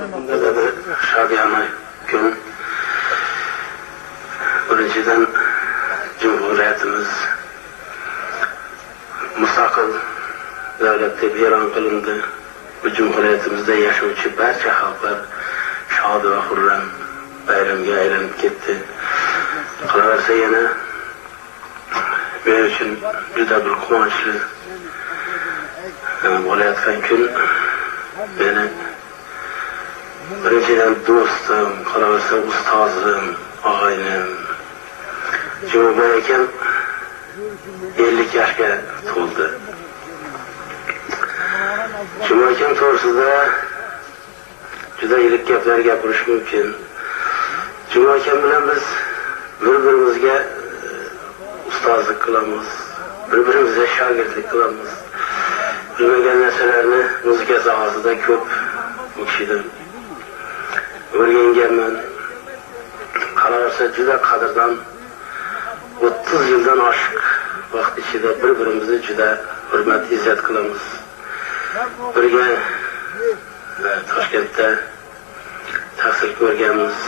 Bunda bir şadiyana gün. Birinchidan Cumhuriyetimiz mustaqil davlat deb e'lon qilindi. Bu Cumhuriyetimizda yashovchi barcha xalqlar shod va xurram bayramga aylanib ketdi. Qolaversa yana men uchun juda bir quvonchli bo'layotgan kun. Meni birinchidan do'stim, qolaversa ustozim, og'aynim Jumabay akam 50 yoshga to'ldi. Jumabay akam to'g'risida juda iliq gaplar gapirish mumkin. Jumabay akam bilan biz bir-birimizga ustozlik qilamiz, bir-birimizga shogirdlik qilamiz. Bilmagan narsalarni muzika sohasida ko'p o'qishdim. O'rganganman. Qolaversa juda qadrdan 30 yildan oshiq vaqt ichida bir-birimizni juda hurmat, izzat qilamiz. Birga Toshkentda tahsil ko'rganmiz.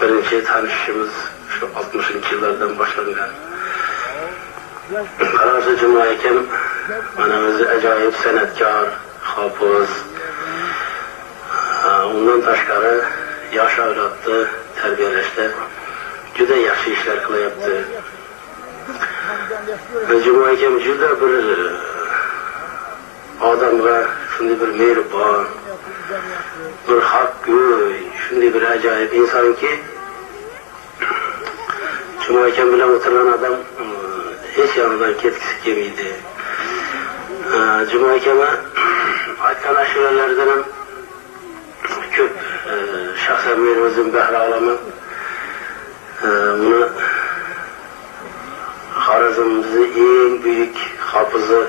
Birinchi tanishishimiz shu 60-yillardan boshlangan. Qolaversa Jumabay akam mana o'zi ajoyib san'atkor, hofiz. Undan tashqari yosh avlodni tarbiyalashda juda yaxshi ishlar qilyapti. Jumabay akam juda bir odamga shunday bir mehribon, bir haqgo'y, shunday bir ajoyib insonki, Jumabay akam bilan o'tirgan odam hech yonidan ketgisi kelmaydi. Jumabay akam aytgan ashulalardan ham ko'p shaxsan men o'zim bahra olaman. Buni Xorazmimizning eng buyuk hofizi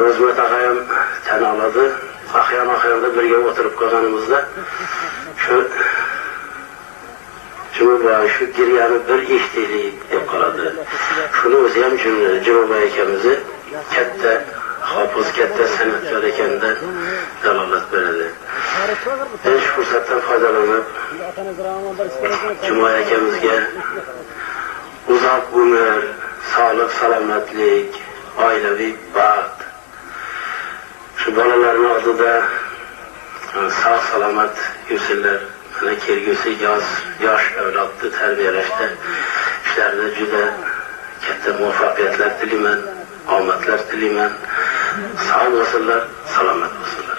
Ro'zmat aka ham tan oladi. Ahyon-ahyonda birga o'tirib qolganimizda shu Jumabay shu giryani bir eshitaylik deb qoladi. Shuni o'zi ham Jumabay akamizni katta hofiz, katta san'atkor ekanidan dalolat beradi. Ben shu fursatdan foydalanib Jumabay akamizga uzoq umr, sog'lik, salomatlik, oilaviy baxt, shu bolalarning oldida sog' salomat yursinlar. Mana kelgusi yosh avlodni tarbiyalashda ishlarida juda katta muvaffaqiyatlar tilayman, omadlar tilayman. Sog' bo'lsinlar, salomat bo'lsinlar.